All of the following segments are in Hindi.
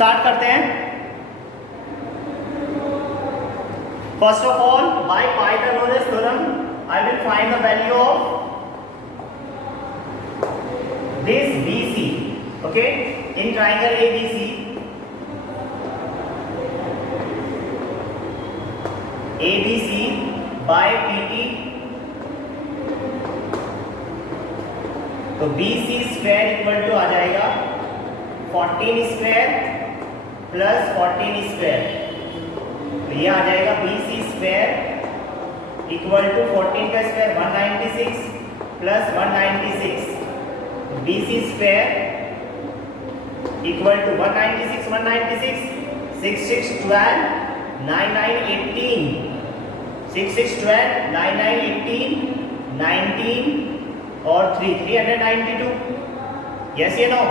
स्टार्ट करते हैं। First of all, by Pythagoras theorem I will find the value of this BC, okay, in triangle ABC. ABC by PT, तो BC स्क्वायर इक्वल टू आ जाएगा 14 स्क्वायर प्लस 14 स्क्वायर, तो ये आ जाएगा BC स्क्वायर इक्वल टू 14 का square 196 plus 196, BC square equal to 196 196 6 6 12 9 9 18 6 6 12 9 9 18 19 और 3 392। यस या नो?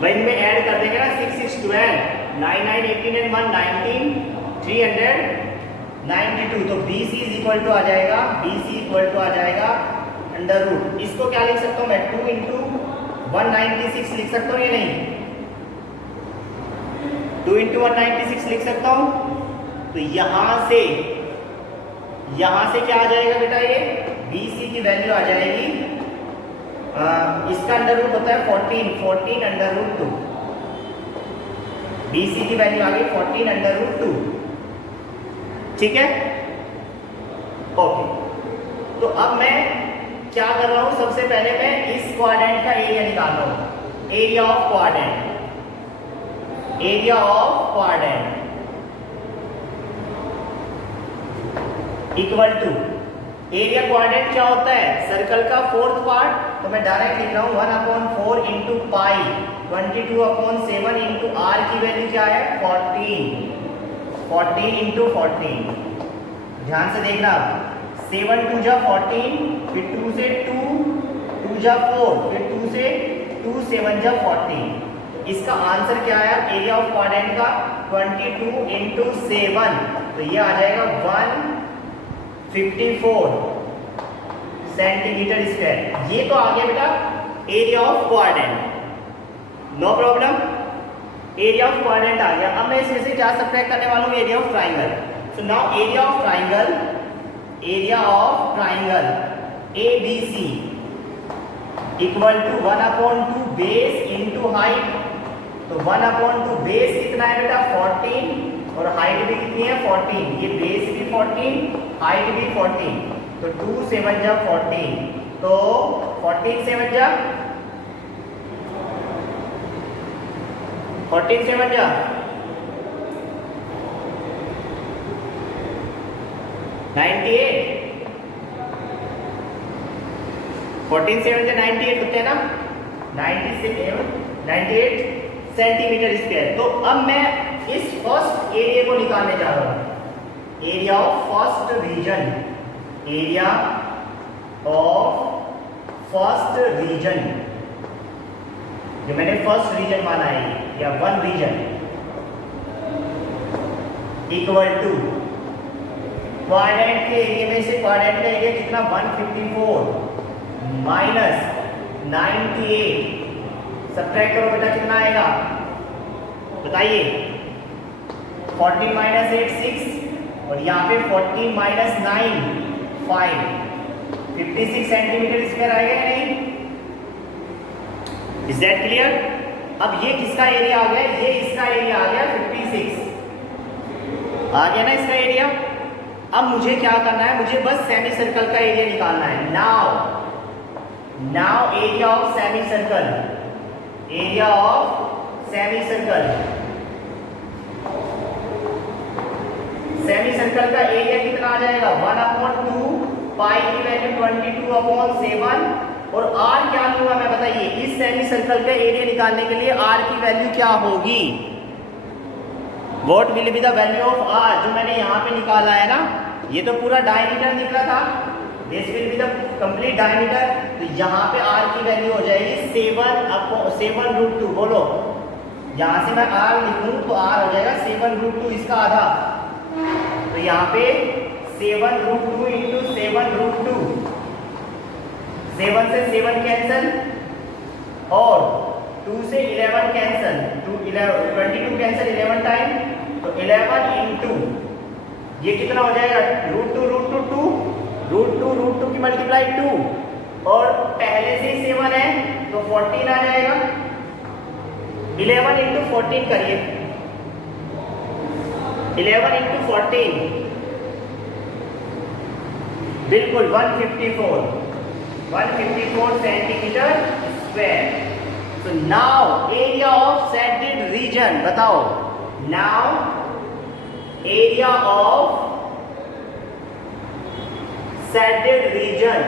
भाई इनमें ऐड कर देंगे ना 6 6 12 9 9 18 एंड 1 19 392, तो BC इज इक्वल टू आ जाएगा, BC इक्वल टू आ जाएगा अंडर रूट, इसको क्या लिख सकता हूं मैं 2 इंटू 196 लिख सकता हूं या नहीं? 2 इंटू 196 लिख सकता हूं। तो यहां से क्या आ जाएगा बेटा, ये BC की वैल्यू आ जाएगी, इसका अंडर रूट होता है 14 अंडर रूट 2, BC की वैल्यू आ गई 14 अंडर रूट 2, ठीक है? ओके, तो अब मैं क्या कर रहा हूं, सबसे पहले मैं इस क्वाड्रेंट का एरिया निकाल रहा हूं, area of quadrant, area of quadrant equal to, area quadrant क्या होता है, सर्कल का फोर्थ पार्ट, तो मैं डायरेक्ट लिख रहा हूं 1/4 इंटू पाई 22/7 इंटू आर की वैल्यू क्या है 14 इंटू 14, ध्यान से देखना, 7 2 जा 14, फिर 2 से 2 जा 4, फिर 2 से 2 7 जा 14। इसका आंसर क्या है एरिया ऑफ क्वाड्रेंट का 22 इंटू 7, तो ये आ जाएगा 154 सेंटीमीटर स्क्वायर। ये तो आ गया बेटा area of quadrant, no problem, area of quadrant आ गया। अब मैं इसमें से क्या सब्ट्रैक्ट करने वाला हूँ, area of triangle. So now area of triangle, area of triangle ABC equal to 1/2 base into height, तो 1/2 बेस कितना है बेटा 14 और हाइट भी कितनी है 14, ये बेस भी 14 हाइट भी 14, तो 2 7 जा 14, तो 14 7 जा 14 7 जा 98, 14 7 से 98 होते हैं ना, 98 सेंटीमीटर स्क्वायर। तो अब मैं इस फर्स्ट एरिया को निकालने जा रहा हूं, area of first region, area of first region, जो मैंने फर्स्ट रीजन माना है या one region, equal to quadrant के एरिया में से क्वाड्रेंट का एरिया कितना 154 माइनस 98, सब्ट्रैक्ट करो बेटा कितना आएगा बताइए, 14 माइनस 8 6 और यहाँ पे 14 माइनस 9 5, 56 सेंटीमीटर स्क्वायर आएगा या नहीं? Is that clear? अब ये किसका एरिया आ गया, ये इसका एरिया आ गया 56, आ गया ना इसका एरिया। अब मुझे क्या करना है, मुझे बस सेमी सर्कल का एरिया निकालना है। Now area of semi circle, area of semi circle, semi circle का एरिया कितना आ जाएगा 1/2 पाई की वैल्यू 22/7 और आर क्या लूंगा मैं बताइए, इस सेमी सर्कल का एरिया निकालने के लिए आर की वैल्यू क्या होगी, what will be the value of r, जो मैंने यहाँ पे निकाला है ना, ये तो पूरा डायमीटर निकला था, this will be the complete diameter, तो यहाँ पे आर की वैल्यू हो जाएगी 7/2, बोलो यहाँ से मैं आर लिखूं तो आर हो जाएगा 7/2, इसका आधा, तो यहाँ पे 7/2 इंटू 7/2, 7 से 7 कैंसिल और 2 से 11 कैंसिल, 22 कैंसिल 11 टाइम, तो 11 इंटू ये कितना हो जाएगा, रूट टू की मल्टीप्लाई 2, और पहले से ही 7 है तो 14 आ जाएगा। 11 इंटू 14 करिए, 11 इंटू 14 बिल्कुल 154 centimetre square. So now area of shaded region, बताओ, now area of shaded region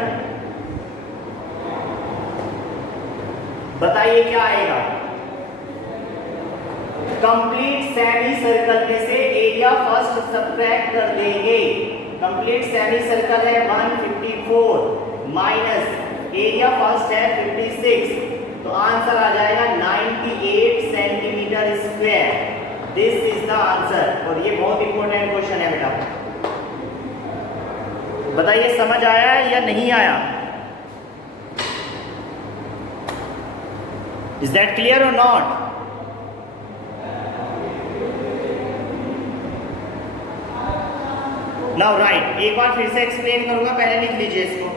बताइए क्या आएगा। कंप्लीट सेमी सर्कल में से एरिया फर्स्ट सब्ट्रैक्ट कर देंगे। कंप्लीट सेमी सर्कल है 154 माइनस एरिया फर्स्ट है 56, तो आंसर आ जाएगा 98 centimetre square. This is the answer. और ये बहुत इंपॉर्टेंट क्वेश्चन है बेटा, बताइए समझ आया है या नहीं आया? इज दैट क्लियर और नॉट? नाउ राइट, एक बार फिर से एक्सप्लेन करूंगा, पहले लिख लीजिए इसको।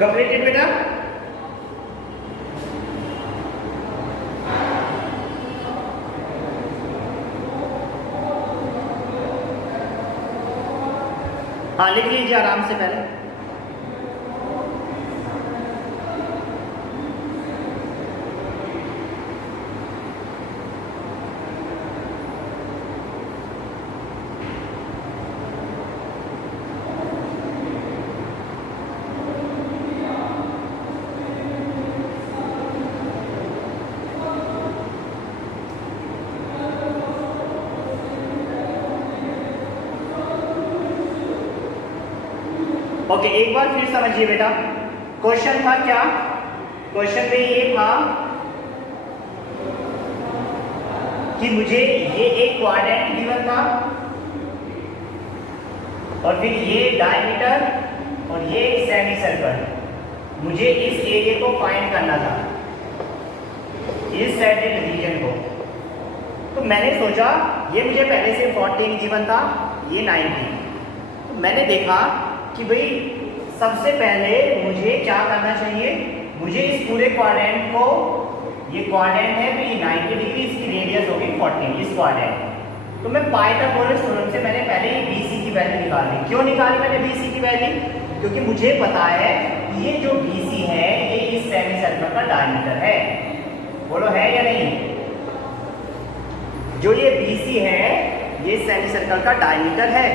कंप्लीटेड बेटा? हाँ लिख लीजिए आराम से पहले। ओके, एक बार फिर समझिए बेटा, क्वेश्चन था क्या? क्वेश्चन में ये था कि मुझे ये एक क्वाड्रेंट गिवन था और फिर ये डायमीटर और ये एक सेमी सर्कल, मुझे इस एरिया को फाइंड करना था, इस शैडेड रीजन को। तो मैंने सोचा ये मुझे पहले से 14 गिवन था, ये 90, तो मैंने देखा कि भाई सबसे पहले मुझे क्या करना चाहिए, मुझे इस पूरे क्वाड्रेंट को, ये क्वाड्रेंट है तो ये 90 डिग्री, इसकी रेडियस होगी 14, इस क्वाड्रेंट। तो मैं पाइथागोरस थ्योरम से मैंने पहले ही BC की वैल्यू निकाल ली। क्यों निकाली मैंने BC की वैल्यू? क्योंकि मुझे पता है ये जो BC है ये इस सेमी सर्कल का डायमीटर है। बोलो है या नहीं? जो ये BC है ये सेमी सर्कल का डायमीटर है।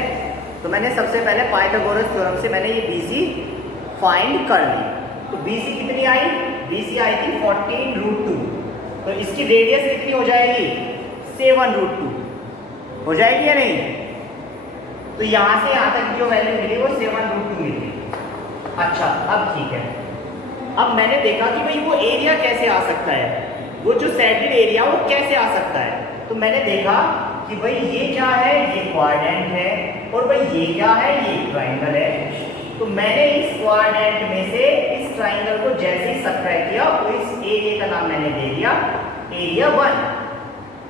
तो मैंने सबसे पहले पाइथागोरस थ्योरम से मैंने ये BC फाइंड कर ली। तो BC कितनी आई? BC आई थी 14√2। तो इसकी रेडियस कितनी हो जाएगी? 7√2 हो जाएगी या नहीं? तो यहाँ से यहाँ तक जो वैल्यू मिली वो 7√2 मिली। अच्छा, अब ठीक है। अब मैंने देखा कि भाई वो एरिया कैसे आ सकता है, वो जो शैडेड एरिया वो कैसे आ सकता है। तो मैंने देखा कि भाई ये क्या है, ये क्वाड्रेंट है, और भाई ये क्या है, ये ट्राइंगल है। तो मैंने इस क्वाड्रेंट में से इस ट्राइंगल को जैसे ही सब्ट्रैक्ट किया तो इस एरिया का नाम मैंने दे दिया एरिया 1।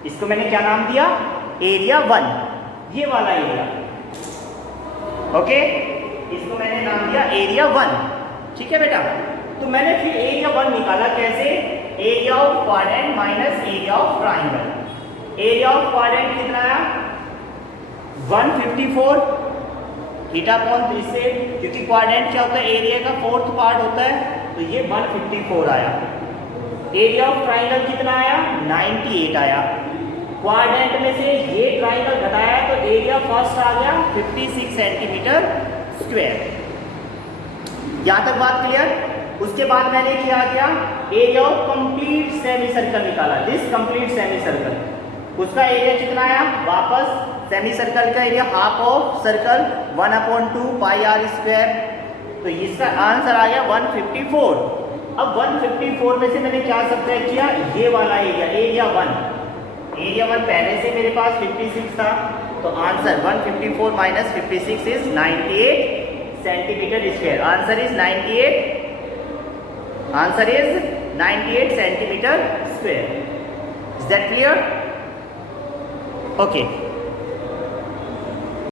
इसको मैंने क्या नाम दिया? एरिया 1, ये वाला एरिया। ओके, इसको मैंने नाम दिया एरिया 1। ठीक है बेटा? तो मैंने फिर एरिया 1 निकाला कैसे? Area of quadrant minus area of triangle. Area of quadrant कितना आया 154 थीटा कोण 3 से, क्योंकि क्वाड्रेंट क्या होता है एरिया का फोर्थ पार्ट होता है, तो ये 154 आया। एरिया ऑफ ट्राइंगल कितना आया 98 आया। क्वाड्रेंट में से ये ट्राइंगल घटाया तो एरिया फर्स्ट आ गया 56 सेंटीमीटर स्क्वायर। यहां तक बात क्लियर। उसके बाद मैंने क्या area of complete semi circle निकाला, दिस कंप्लीट सेमी सर्कल, उसका एरिया कितना आया वापस सेमी सर्कल का area half of circle 1/2 pi r square, तो इसका आंसर आ गया 154। अब 154 में से मैंने क्या सब्ट्रैक्ट किया, ये वाला एरिया 1 पहले से मेरे पास 56 था, तो answer 154 minus 56 is 98 centimetre square. Answer is 98 centimetre square. Is that clear? Okay